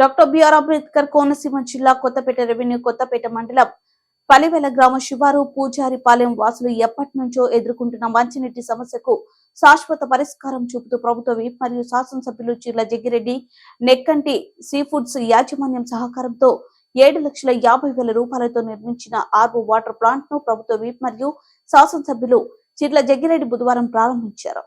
Doctor BR Ambedkar Konaseema జిల్లా Kothapeta revenue Kothapeta మండలం పలివెల గ్రామ శివారు పూజారిపాలెం వాసులు ఎప్పటి నుంచో ఎదుర్కొంటున్న మంచినీటి సమస్యకు శాశ్వత పరిష్కారం చూపుతూ ప్రభుత్వ విప్ మరియు శాసనసభ్యులు చిర్ల జగ్గిరెడ్డి నెక్కంటి సీ ఫుడ్స్ యాజమాన్యం సహకారంతో 7,50,000 రూపాయలతో నిర్మించిన ఆర్వో వాటర్ ప్లాంట్ ను ప్రభుత్వ విప్ మరియు శాసనసభ్యులు చిర్ల జగ్గిరెడ్డి బుధవారం ప్రారంభించారు.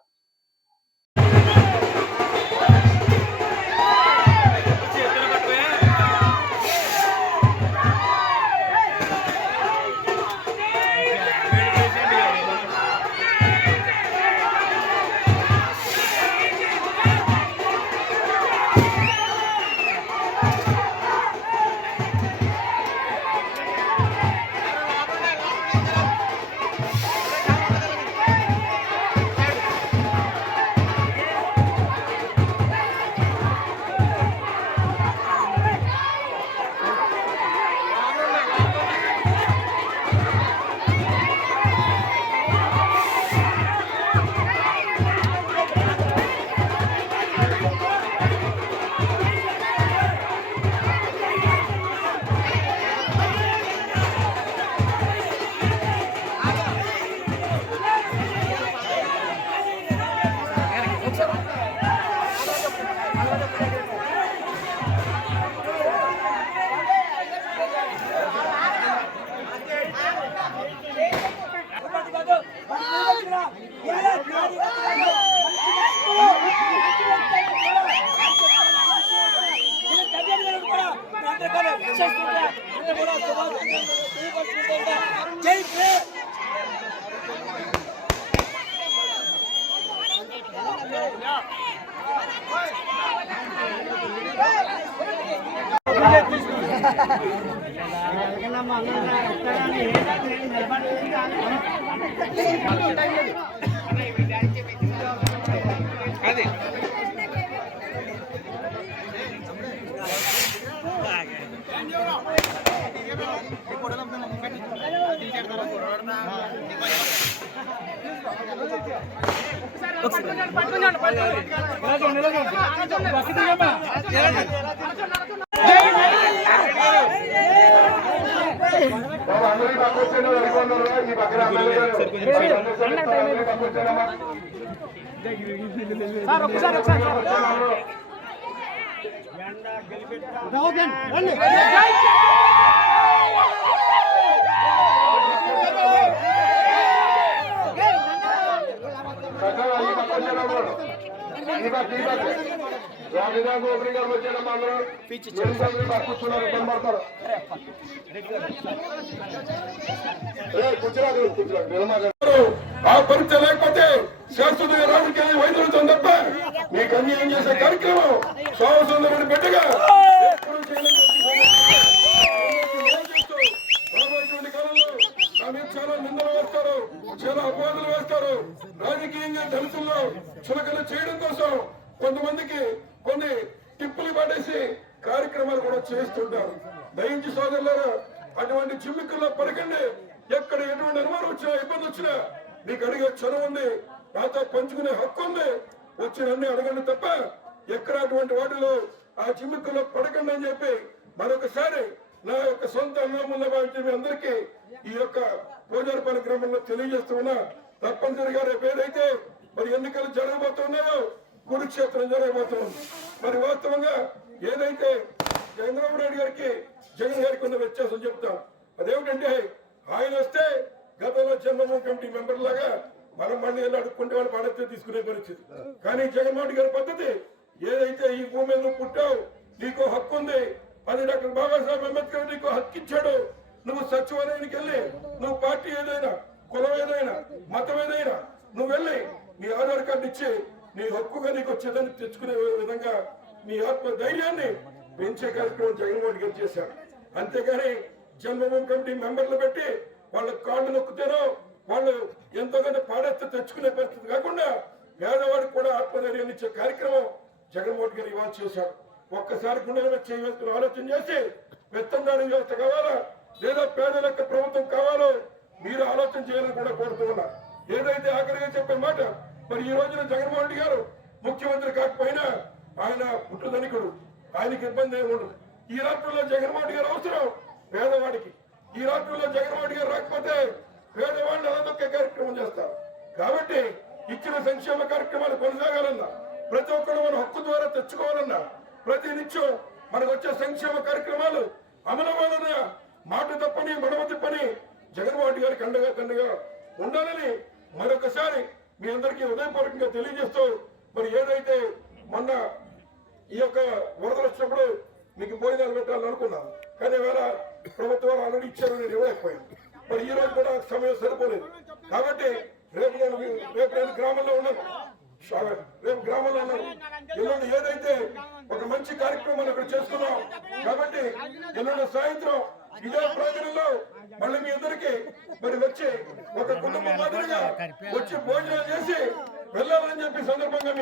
ఆ పరీక్ష లేకపోతే శాస్త్రీయ రాజకీయ వైద్యులతో తప్ప మీకు అన్యాయం చేసే కార్యక్రమం సాహసందరని బిడ్డగా రాబోయేటువంటి కాలంలో చాలా నిందలు వేస్తారు, చాలా అపవాదులు వేస్తారు. రాజకీయంగా దళితుల్లో చులకన చేయడం కోసం కొంతమందికి కొన్ని టిప్పులు పడేసి కార్యక్రమాలు కూడా చేస్తుంటారు. దయించి సోదరులారా, అటువంటి చిమ్మికల్లో పడకండి. ఎక్కడ ఎటువంటి అనుమానం వచ్చినా, ఇబ్బంది వచ్చినా మీకు అడిగే చదువు ఉంది, నాతో పంచుకునే హక్కు ఉంది. వచ్చినన్ని అడగండి తప్ప ఎక్కడ అటువంటి వాటిలో ఆ చిమ్మికల్లో పడకండి అని చెప్పి మరొకసారి నా యొక్క సొంత అన్నమున్న మీ అందరికీ ఈ యొక్క పూజారిపాలెం గ్రామంలో తెలియజేస్తున్నా. తప్పనిసరిగా రేపు ఏదైతే మరి ఎన్నికలు జరగబోతున్నాయో కురుక్షేత్రం జరగబోతుంది. మరి వాస్తవంగా ఏదైతే చంద్రబాబు నాయుడు గారికి జగన్ గారికి ఉన్న వ్యత్యాసం చెప్తాం. అదేమిటంటే ఆయన వస్తే గతంలో జన్మభూమి కమిటీ మెంబర్ లాగా మనం మళ్ళీ వెళ్ళి అడుక్కుంటే వాళ్ళు పడతే తీసుకునే పరిస్థితి. కానీ జగన్మోహన్ గారి పద్ధతి ఏదైతే ఈ భూమి మీద నువ్వు పుట్టావు, నీకు హక్కు ఉంది, అది డాక్టర్ బాబాసాహెబ్ అంబేద్కర్ నీకు హక్కు ఇచ్చాడు. నువ్వు సచివాలయానికి వెళ్ళి నువ్వు పార్టీ ఏదైనా, కులం ఏదైనా, మతం ఏదైనా నువ్వు వెళ్ళి నీ ఆధార్ కార్డు ఇచ్చి నీ హక్కుగా నీకు వచ్చేదని తెచ్చుకునే విధంగా నీ ఆత్మ ధైర్యాన్ని పెంచే కార్యక్రమం జగన్మోహన్ గారు చేశారు. అంతేగాని జన్మభూమి కమిటీ మెంబర్లు పెట్టి వాళ్ళ కాళ్ళు నొక్కుతారో వాళ్ళు ఎంతోగానో పాడేస్తే తెచ్చుకునే పరిస్థితి కాకుండా పేదవాడికి కూడా ఆత్మధైర్యాన్ని ఇచ్చే కార్యక్రమం జగన్మోహన్ గారు ఇవాళ చేశారు. ఒక్కసారి గుండెల చేయవలసిన ఆలోచన చేసి పెత్తందారి వ్యవస్థ కావాలా లేదా పేదలకు ప్రభుత్వం కావాలో మీరు ఆలోచన చేయాలని కూడా కోరుతూ ఉన్నా. ఏదైతే ఆఖరిగా చెప్పే మాట, మరి ఈ రోజున జగన్మోహన్ రెడ్డి గారు ముఖ్యమంత్రి కాకపోయినా ఆయన పుట్టుధనికుడు, ఆయనకి ఇబ్బంది ఏమి ఉండదు. ఈ రాష్ట్రంలో జగన్మోహన్ రెడ్డి గారు అవసరం పేదవాడికి. ఈ రాష్ట్రంలో జగన్మోహన్ రెడ్డి గారు రాకపోతే పేదవాడిని అలదొక్కే కార్యక్రమం చేస్తారు. కాబట్టి ఇచ్చిన సంక్షేమ కార్యక్రమాలు కొనసాగాలన్నా, ప్రతి ఒక్కరు మన హక్కు ద్వారా తెచ్చుకోవాలన్నా, ప్రతి నిత్యం మనకు వచ్చే సంక్షేమ కార్యక్రమాలు అమలవ్వాలన్నా మాట తప్పని మడమ తిప్పని జగన్మోహన్ రెడ్డి గారికి అండగా ఉండాలని మరొకసారి మీ అందరికీ హృదయపూర్వకంగా తెలియజేస్తూ, మరి ఏదైతే మొన్న ఈ యొక్క వరదలు వచ్చినప్పుడు మీకు భోజనాలు పెట్టాలని అనుకున్నాను, కానీ వేళ ప్రభుత్వాలు ఆల్రెడీ ఇచ్చారు, నేను ఇవ్వలేకపోయాను. మరి ఈ రోజు కూడా సమయం సరిపోలేదు. కాబట్టి రేపు నేను గ్రామంలో ఉన్నాను, ఎల్లుండి ఏదైతే ఒక మంచి కార్యక్రమాన్ని అక్కడ చేసుకున్నాం. కాబట్టి ఎల్లుండి సాయంత్రం ఇదే ప్రాంగణంలో మళ్ళీ మీ అందరికీ మరి వచ్చి ఒక కుటుంబం మాదిరిగా వచ్చి భోజనాలు చేసి వెళ్ళాలని చెప్పి సందర్భంగా